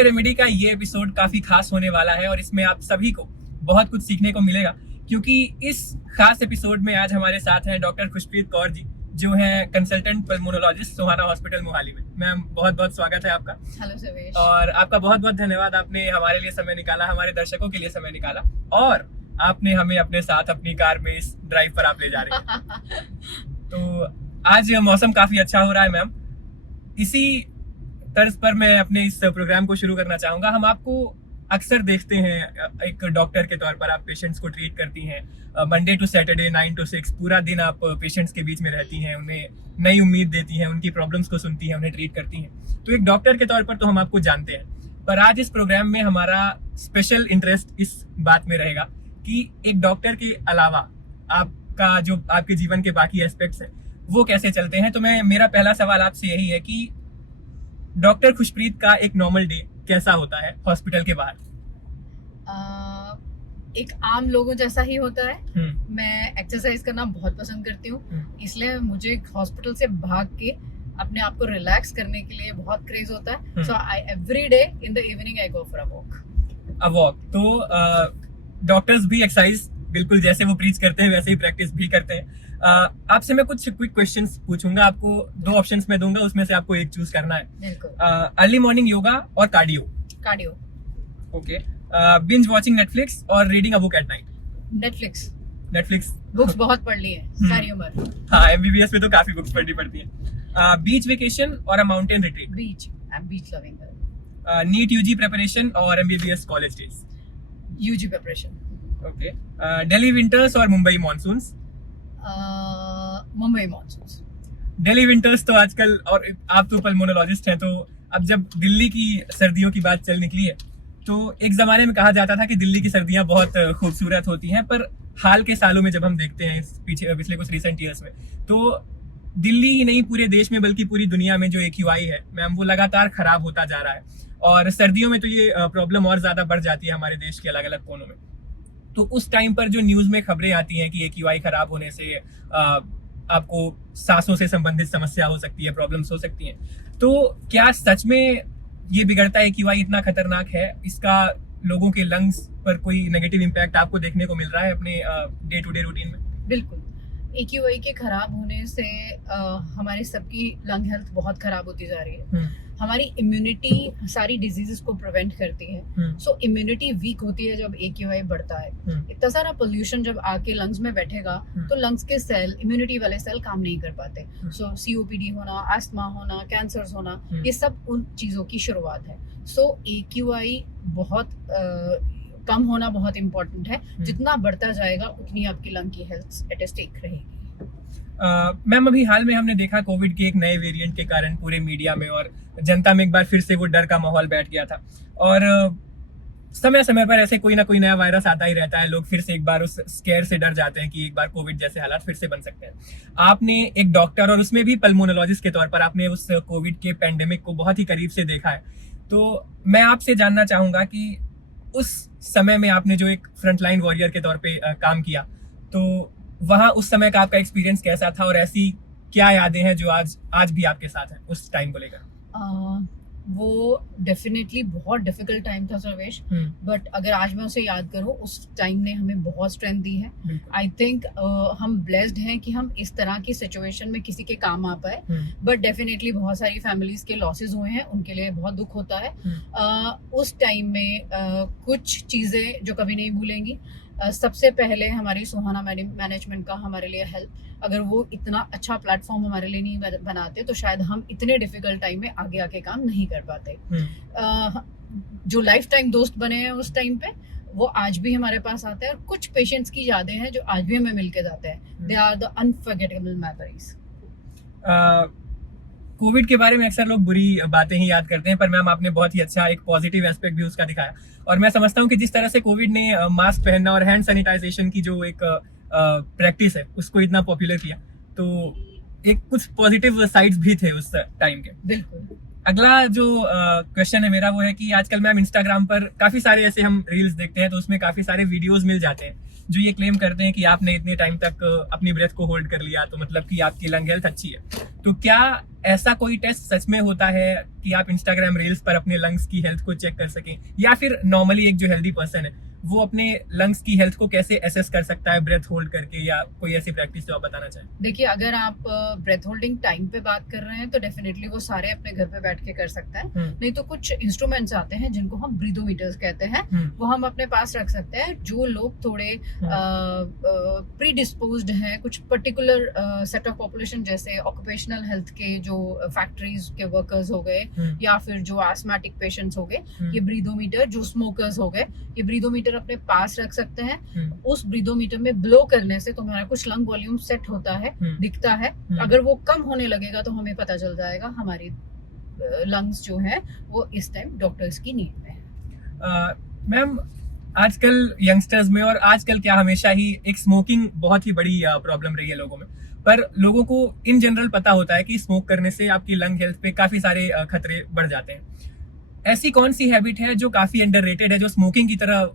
Doctor remedy का ये episode काफी खास होने वाला है और इसमें आप सभी को बहुत कुछ सीखने को मिलेगा, क्योंकि इस खास एपिसोड में आज हमारे साथ हैं डॉक्टर खुशप्रीत कौर जी, जो हैं कंसल्टेंट पल्मोनोलॉजिस्ट सोहाना हॉस्पिटल मोहाली में। मैम, बहुत बहुत स्वागत है आपका। हेलो सर्वेश। और आपका बहुत बहुत धन्यवाद, आपने हमारे लिए समय निकाला, हमारे दर्शकों के लिए समय निकाला, और आपने हमें अपने साथ अपनी कार में इस ड्राइव पर आप ले जा रहे हैं। तो आज मौसम काफी अच्छा हो रहा है मैम। इसी तर्ज पर मैं अपने इस प्रोग्राम को शुरू करना चाहूंगा। हम आपको अक्सर देखते हैं एक डॉक्टर के तौर पर, आप पेशेंट्स को ट्रीट करती हैं मंडे टू सैटरडे 9 to 6, पूरा दिन आप पेशेंट्स के बीच में रहती हैं, उन्हें नई उम्मीद देती हैं, उनकी प्रॉब्लम्स को सुनती हैं, उन्हें ट्रीट करती हैं। तो एक डॉक्टर के तौर पर तो हम आपको जानते हैं, पर आज इस प्रोग्राम में हमारा स्पेशल इंटरेस्ट इस बात में रहेगा कि एक डॉक्टर के अलावा आपका जो आपके जीवन के बाकी एस्पेक्ट्स हैं वो कैसे चलते हैं। तो मेरा पहला सवाल आपसे यही है कि डॉक्टर खुशप्रीत का एक नॉर्मल डे कैसा होता है हॉस्पिटल के बाहर? एक आम लोगों जैसा ही होता है। मैं एक्सरसाइज करना बहुत पसंद करती हूँ, इसलिए मुझे हॉस्पिटल से भाग के अपने आप को रिलैक्स करने के लिए बहुत क्रेज होता है। So I every day in the evening I go for a walk. तो डॉक्टर्स भी एक्सरसाइज बिल्कुल जैसे वो प्रीच करते हैं वैसे ही प्रैक्टिस भी करते हैं। आपसे मैं कुछ क्विक क्वेश्चंस पूछूंगा, आपको 2 ऑप्शंस में दूंगा, उसमें से आपको एक चूज करना है। अर्ली मॉर्निंग योगा और cardio? Cardio. Okay. Binge watching Netflix और reading a book at night? Netflix. Books बहुत पढ़ ली है सारी उम्र। हाँ, एमबीबीएस में तो काफी बुक्स पढ़नी पड़ती है। बीच वेकेशन और a mountain retreat? Beach. I am beach loving. NEET UG preparation और MBBS college days? UG preparation. Okay. Delhi winters और Mumbai monsoons? Mumbai monsoons. Delhi winters तो आजकल, और आप तो पल्मोनोलॉजिस्ट हैं, तो अब जब दिल्ली की सर्दियों की बात चल निकली है, तो एक जमाने में कहा जाता था कि दिल्ली की सर्दियां बहुत खूबसूरत होती हैं, पर हाल के सालों में जब हम देखते हैं पिछले कुछ रिसेंट ईयर्स में, तो दिल्ली ही नहीं पूरे देश में बल्कि पूरी दुनिया में जो AQI है मैम, वो लगातार खराब होता जा रहा है। और सर्दियों में तो ये प्रॉब्लम और ज्यादा बढ़ जाती है हमारे देश के अलग अलग कोनों में। तो उस टाइम पर जो न्यूज में खबरें आती हैं कि AQI खराब होने से आपको सांसों से संबंधित समस्या हो सकती है, प्रॉब्लम्स हो सकती हैं, तो क्या सच में ये बिगड़ता AQI इतना खतरनाक है? इसका लोगों के लंग्स पर कोई नेगेटिव इम्पैक्ट आपको देखने को मिल रहा है अपने डे टू डे रूटीन में? बिल्कुल। AQI के खराब होने से हमारी सबकी लंग हेल्थ बहुत खराब होती जा रही है। हमारी इम्यूनिटी सारी डिजीजेस को प्रिवेंट करती है। सो इम्यूनिटी वीक होती है जब AQI बढ़ता है। इतना सारा पोल्यूशन जब आके लंग्स में बैठेगा तो लंग्स के सेल, इम्यूनिटी वाले सेल काम नहीं कर पाते। सो COPD होना, अस्थमा होना, कैंसर्स होना, ये सब उन चीजों की शुरुआत है। सो AQI बहुत कम होना बहुत इम्पोर्टेंट है। जितना बढ़ता जाएगा उतनी आपकी लंग की हेल्थ एट स्टेक रहेगी। मैम, अभी हाल में हमने देखा कोविड के एक नए वेरिएंट के कारण पूरे मीडिया में और जनता में एक बार फिर से वो डर का माहौल बैठ गया था, और समय समय पर ऐसे कोई ना कोई नया वायरस आता ही रहता है। लोग फिर से एक बार उस स्केयर से डर जाते हैं कि एक बार कोविड जैसे हालात फिर से बन सकते हैं। आपने एक डॉक्टर और उसमें भी पल्मोनोलॉजिस्ट के तौर पर आपने उस कोविड के पैंडेमिक को बहुत ही करीब से देखा है, तो मैं आपसे जानना चाहूंगा कि उस समय में आपने जो एक फ्रंटलाइन वॉरियर के तौर पे काम किया, तो वहाँ उस समय का आपका एक्सपीरियंस कैसा था, और ऐसी क्या यादें हैं जो आज भी आपके साथ हैं उस टाइम को लेकर? वो डेफिनेटली बहुत डिफिकल्ट टाइम था सर्वेश, बट अगर आज मैं उसे याद करूं, उस टाइम ने हमें बहुत स्ट्रेंथ दी है। आई थिंक हम ब्लेस्ड हैं कि हम इस तरह की सिचुएशन में किसी के काम आ पाए, बट डेफिनेटली बहुत सारी फैमिलीज के लॉसेस हुए हैं, उनके लिए बहुत दुख होता है। उस टाइम में कुछ चीजें जो कभी नहीं भूलेंगी। सबसे पहले हमारी सोहाना मैनेजमेंट का हमारे लिए हेल्प, अगर वो इतना अच्छा प्लेटफॉर्म हमारे लिए नहीं बनाते तो शायद हम इतने डिफिकल्ट टाइम में आगे आके काम नहीं कर पाते। जो लाइफ टाइम दोस्त बने हैं उस टाइम पे, वो आज भी हमारे पास आते हैं, और कुछ पेशेंट्स की यादें हैं जो आज भी हमें मिल के जाते हैं। They are the unforgettable memories. Covid के बारे में अक्सर लोग बुरी बातें ही याद करते हैं, पर मैम आपने बहुत ही अच्छा एक पॉजिटिव एस्पेक्ट भी उसका दिखाया, और मैं समझता हूँ कि जिस तरह से कोविड ने मास्क पहनना और हैंड सैनिटाइजेशन की जो एक प्रैक्टिस है उसको इतना पॉपुलर किया, तो एक कुछ पॉजिटिव साइड्स भी थे उस टाइम के। बिल्कुल। अगला जो क्वेश्चन है मेरा वो है कि आजकल मैम इंस्टाग्राम पर काफी सारे ऐसे हम रील्स देखते हैं, तो उसमें काफी सारे वीडियोस मिल जाते हैं जो ये क्लेम करते हैं कि आपने इतने टाइम तक अपनी ब्रेथ को होल्ड कर लिया, तो मतलब कि आपकी लंग हेल्थ अच्छी है। तो क्या ऐसा कोई टेस्ट सच में होता है कि आप इंस्टाग्राम रील्स पर अपने लंग्स की हेल्थ को चेक कर सकें, या फिर नॉर्मली एक जो हेल्दी पर्सन है वो अपने लंग्स की हेल्थ को कैसे एसेस कर सकता है ब्रेथ होल्ड करके, या कोई ऐसी प्रैक्टिस जो आप बताना चाहें? देखिए, अगर आप ब्रेथ होल्डिंग टाइम पे बात कर रहे हैं तो डेफिनेटली वो सारे अपने घर पे बैठ के कर सकता है। नहीं तो कुछ इंस्ट्रूमेंट्स आते हैं जिनको हम ब्रीदोमीटर्स कहते हैं, वो हम अपने पास रख सकते हैं। जो लोग थोड़े प्री डिस्पोज्ड हैं, कुछ पर्टिकुलर सेट ऑफ पॉपुलेशन जैसे ऑक्यूपेशनल हेल्थ के जो फैक्ट्रीज के वर्कर्स हो गए, या फिर जो आस्थमेटिक पेशेंट्स हो गए, ये ब्रीदोमीटर, जो स्मोकर्स हो गए, ये ब्रीदोमीटर अपने पास रख सकते हैं। उस ब्रीदोमीटर में ब्लो करने से तुम्हारा कुछ लंग वॉल्यूम सेट होता है, दिखता है। अगर वो कम होने लगेगा तो हमें पता चल जाएगा हमारी लंग्स जो है वो इस टाइम डॉक्टर्स की नीड में है। मैम, आजकल यंगस्टर्स में, और आजकल क्या हमेशा ही एक स्मोकिंग बहुत ही बड़ी प्रॉब्लम रही है लोगों में, पर लोगों को इन जनरल पता होता है कि स्मोक करने से आपकी लंग हेल्थ पे काफी सारे खतरे बढ़ जाते हैं। ऐसी कौन सी हैबिट है जो काफी अंडररेटेड है, जो स्मोकिंग की तरह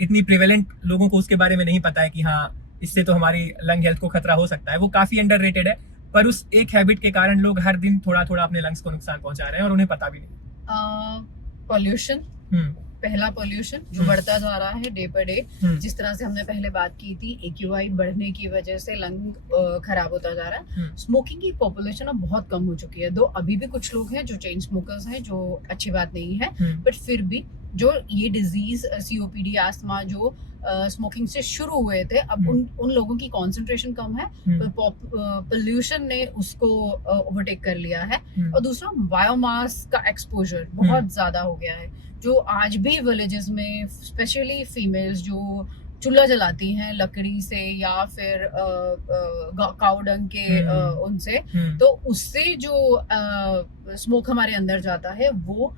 इतनी प्रिवेलेंट, लोगों को उसके बारे में नहीं पता है कि हाँ इससे तो हमारी लंग हेल्थ को खतरा हो सकता है, वो काफी अंडररेटेड है, पर उस एक हैबिट के कारण लोग हर दिन थोड़ा थोड़ा अपने लंग्स को नुकसान पहुंचा रहे हैं और उन्हें पता भी नहीं। पॉल्यूशन, पहला पॉल्यूशन जो बढ़ता जा रहा है डे पर डे। जिस तरह से हमने पहले बात की थी, AQI बढ़ने की वजह से लंग खराब होता जा रहा है। स्मोकिंग की पॉपुलेशन अब बहुत कम हो चुकी है, दो अभी भी कुछ लोग हैं जो चेन स्मोकर्स हैं, जो अच्छी बात नहीं है, बट फिर भी जो ये डिजीज COPD, आस्थमा जो स्मोकिंग से शुरू हुए थे, अब उन लोगों की कॉन्सेंट्रेशन कम है, पोल्यूशन ने उसको ओवरटेक कर लिया है। और दूसरा, बायोमास का एक्सपोजर बहुत ज्यादा हो गया है, जो आज भी विलेजेस में स्पेशली फीमेल्स जो चूल्हा जलाती हैं लकड़ी से या फिर काऊ डंग के उनसे, तो उससे जो स्मोक हमारे अंदर जाता है वो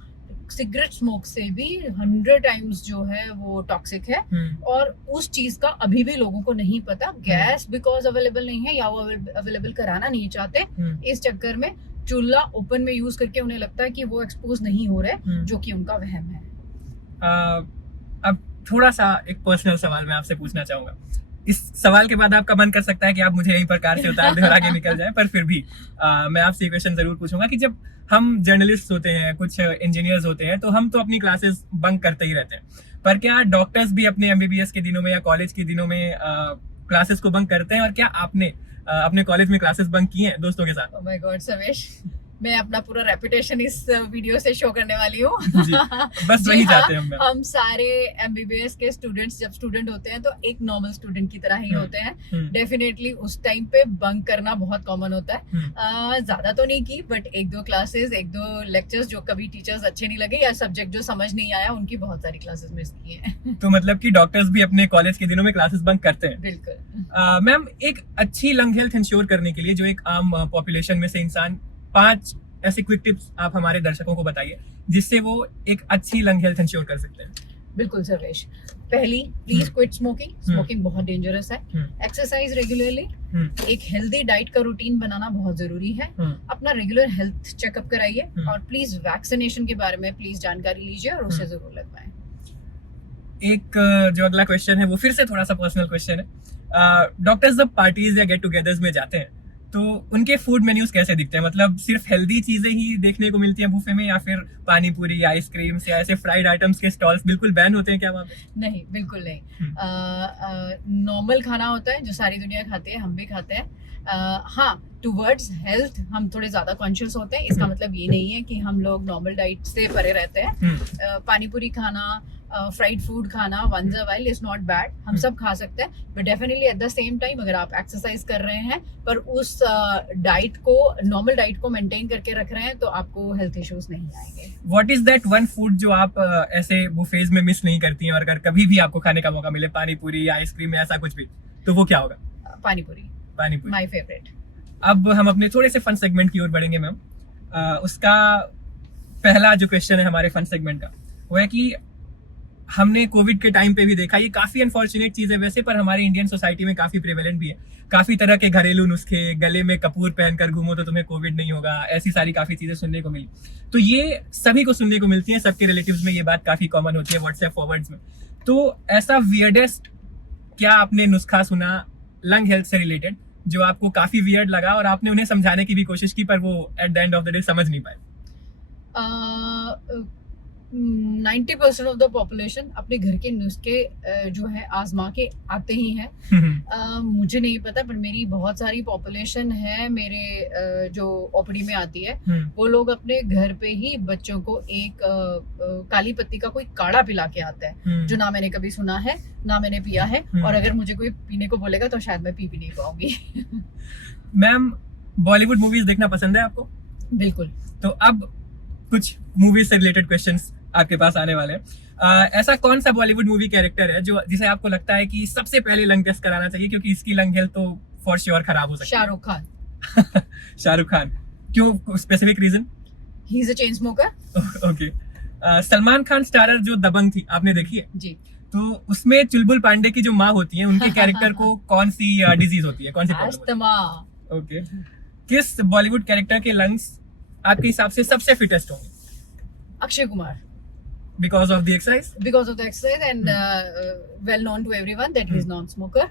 सिगरेट स्मोक से भी 100 टाइम्स जो है वो टॉक्सिक है। और उस चीज का अभी भी लोगों को नहीं पता। गैस बिकॉज अवेलेबल नहीं है या वो अवेलेबल कराना नहीं चाहते, इस चक्कर में चूल्हा ओपन में यूज करके उन्हें लगता है कि वो एक्सपोज नहीं हो रहे, जो कि उनका वहम है। अब थोड़ा सा एक पर्सनल सवाल मैं आपसे पूछना चाहूंगा। इस सवाल के बाद आपका मन कर सकता है कि आप मुझे यहीं पर कार से उतार दे और आगे निकल जाए, पर फिर भी मैं आपसे ये क्वेश्चन जरूर पूछूंगा कि जब हम जर्नलिस्ट होते हैं, कुछ इंजीनियर्स होते हैं, तो हम तो अपनी क्लासेस बंक करते ही रहते हैं, पर क्या डॉक्टर्स भी अपने MBBS के दिनों में या कॉलेज के दिनों में क्लासेस को बंक करते हैं? और क्या आपने अपने कॉलेज में क्लासेस बंक की हैं दोस्तों के साथ? ओह माय गॉड सर्वेश, मैं अपना पूरा रेपुटेशन इस वीडियो से शो करने वाली हूँ। बस वही चाहते हैं हम सारे MBBS के स्टूडेंट्स जब स्टूडेंट होते हैं तो एक नॉर्मल स्टूडेंट की तरह ही होते हैं। डेफिनेटली उस टाइम पे बंक करना बहुत कॉमन होता है। ज्यादा तो नहीं की, बट 1-2 क्लासेस, 1-2 लेक्चर्स जो कभी टीचर्स अच्छे नहीं लगे या सब्जेक्ट जो समझ नहीं आया, उनकी बहुत सारी क्लासेस मिस की है। तो मतलब कि डॉक्टर्स भी अपने कॉलेज के दिनों में क्लासेस बंक करते हैं? बिल्कुल। मैम, एक अच्छी लंग हेल्थ इंश्योर करने के लिए जो एक आम पॉपुलेशन में से इंसान, 5 ऐसे क्विक टिप्स आप हमारे दर्शकों को बताइए जिससे वो एक अच्छी लंग हेल्थ इंश्योर कर सकते हैं। बिल्कुल सर्वेश, पहली, प्लीज क्विट स्मोकिंग। स्मोकिंग बहुत डेंजरस है। एक्सरसाइज रेगुलरली, एक हेल्दी डाइट का रूटीन बनाना बहुत जरूरी है। अपना रेगुलर हेल्थ चेकअप कराइए, और प्लीज वैक्सीनेशन के बारे में प्लीज जानकारी लीजिए और उसे जरूर लगवाएं। एक जो अगला क्वेश्चन है वो फिर से थोड़ा सा पर्सनल क्वेश्चन है। डॉक्टर्स जब पार्टीज या गेट टुगेदर्स में जाते हैं तो उनके फूड मेन्यूज कैसे दिखते हैं? मतलब सिर्फ हेल्दी चीजें ही देखने को मिलती हैं बुफे में, या फिर पानी पूरी, आइसक्रीम्स या ऐसे फ्राइड आइटम्स के स्टॉल्स बिल्कुल बैन होते हैं क्या वहाँ पे? नहीं, बिल्कुल नहीं। नॉर्मल खाना होता है जो सारी दुनिया खाती है, हम भी खाते हैं। हाँ, टुवर्ड्स हेल्थ हम थोड़े ज्यादा कॉन्शियस होते हैं। इसका मतलब ये नहीं है कि हम लोग नॉर्मल डाइट से परे रहते हैं। पानी पूरी खाना, फ्राइड फूड खाना once a while is not bad, हम सब खा सकते हैं, but definitely at the same time अगर आप एक्सरसाइज कर रहे हैं पर उस डाइट को, नॉर्मल डाइट को मेंटेन करके रख रहे हैं, तो आपको हेल्थ इश्यूज नहीं आएंगे। What is that one food जो आप ऐसे बुफेज में मिस नहीं करती हैं, और अगर कभी भी आपको खाने का मौका मिले, पानी पूरी या आइसक्रीम या ऐसा कुछ भी, तो वो क्या होगा? पानी पूरी, माय फेवरेट। अब हम अपने थोड़े से फन सेगमेंट की ओर बढ़ेंगे मैम। उसका पहला जो क्वेश्चन है हमारे फन सेगमेंट का, वो है कि हमने कोविड के टाइम पे भी देखा, ये काफी अनफॉर्चुनेट चीज है वैसे, पर हमारे इंडियन सोसाइटी में काफी प्रेवेलेंट भी है। काफी तरह के घरेलू नुस्खे, गले में कपूर पहनकर घूमो तो तुम्हें कोविड नहीं होगा, ऐसी सारी काफी चीजें सुनने को मिली। तो ये सभी को सुनने को मिलती है, सबके रिलेटिव्स में ये बात काफी कॉमन होती है व्हाट्सएप फॉरवर्ड्स में। तो ऐसा वियर्डेस्ट क्या आपने नुस्खा सुना लंग हेल्थ से रिलेटेड जो आपको काफी वियर्ड लगा और आपने उन्हें समझाने की भी कोशिश की पर वो at the end of the day समझ नहीं पाए? 90% ऑफ द पॉपुलेशन अपने घर के नुस्खे जो है आजमा के आते ही हैं। मुझे नहीं पता, पर मेरी बहुत सारी पॉपुलेशन है मेरे जो ओपीडी में आती है, वो लोग अपने घर पे ही बच्चों को एक काली पत्ती का कोई काढ़ा पिला के आता है, जो ना मैंने कभी सुना है ना मैंने पिया है, और अगर मुझे कोई पीने को बोलेगा तो शायद मैं पी भी नहीं पाऊंगी। मैम, बॉलीवुड मूवीज देखना पसंद है आपको? बिल्कुल। तो अब कुछ मूवीज से रिलेटेड क्वेश्चंस आपके पास आने वाले हैं। ऐसा कौन सा बॉलीवुड मूवी कैरेक्टर है जो जिसे आपको लगता है कि सबसे पहले लंग टेस्ट कराना चाहिए, क्योंकि इसकी लंग हेल्थ तो फॉर श्योर खराब हो सकती है? शाहरुख खान। शाहरुख खान, क्यों? Specific reason? He is a chain smoker. Okay. Salman Khan starrer जो दबंग थी, आपने देखी है? जी। तो उसमें चुलबुल पांडे की जो माँ होती है, उनके कैरेक्टर को कौन सी डिजीज होती है, कौन सी प्रॉब्लम? अस्थमा। ओके। किस बॉलीवुड कैरेक्टर के लंग्स आपके हिसाब से सबसे फिटेस्ट होंगे? Akshay Kumar. Because of the exercise? Because of the exercise and well known to everyone that he is non-smoker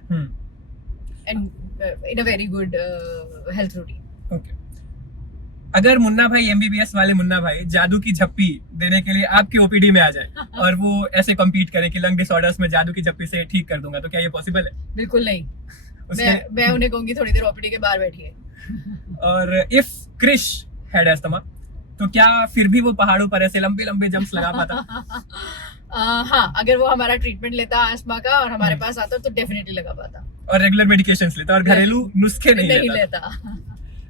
and in a very good health routine. Okay. अगर मुन्ना भाई MBBS वाले मुन्ना भाई जादू की झप्पी देने के लिए आपकी ओपीडी में आ जाए और वो ऐसे कम्पीट करे कि लंग डिसऑर्डर्स में जादू की झप्पी से ठीक कर दूंगा, तो क्या ये पॉसिबल है? बिल्कुल नहीं। मैं उन्हें कहूंगी थोड़ी देर ओपीडी के बाहर बैठिए। और इफ क्रिश हैड अस्थमा, तो क्या फिर भी वो पहाड़ों पर ऐसे लंबे लंबे जंप्स लगा पाता? हाँ, अगर वो हमारा ट्रीटमेंट लेता अस्थमा का और हमारे पास आता तो डेफिनेटली लगा पाता। और रेगुलर मेडिकेशंस लेता और घरेलू नुस्खे नहीं लेता।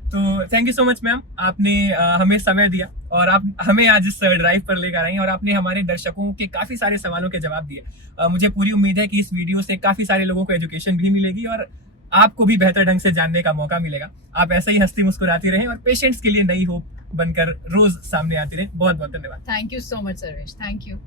तो thank you so much ma'am, आपने हमें समय दिया और आप हमें आज इस ड्राइव पर लेकर आई और आपने हमारे दर्शकों के काफी सारे सवालों के जवाब दिए। मुझे पूरी उम्मीद है कि इस वीडियो से काफी सारे लोगों को एजुकेशन भी मिलेगी और आपको भी बेहतर ढंग से जानने का मौका मिलेगा। आप ऐसे ही हंसती मुस्कुराती रहें और पेशेंट्स के लिए नई होप बनकर रोज सामने आती रहे। बहुत बहुत धन्यवाद। Thank you so much Sarvesh, thank you.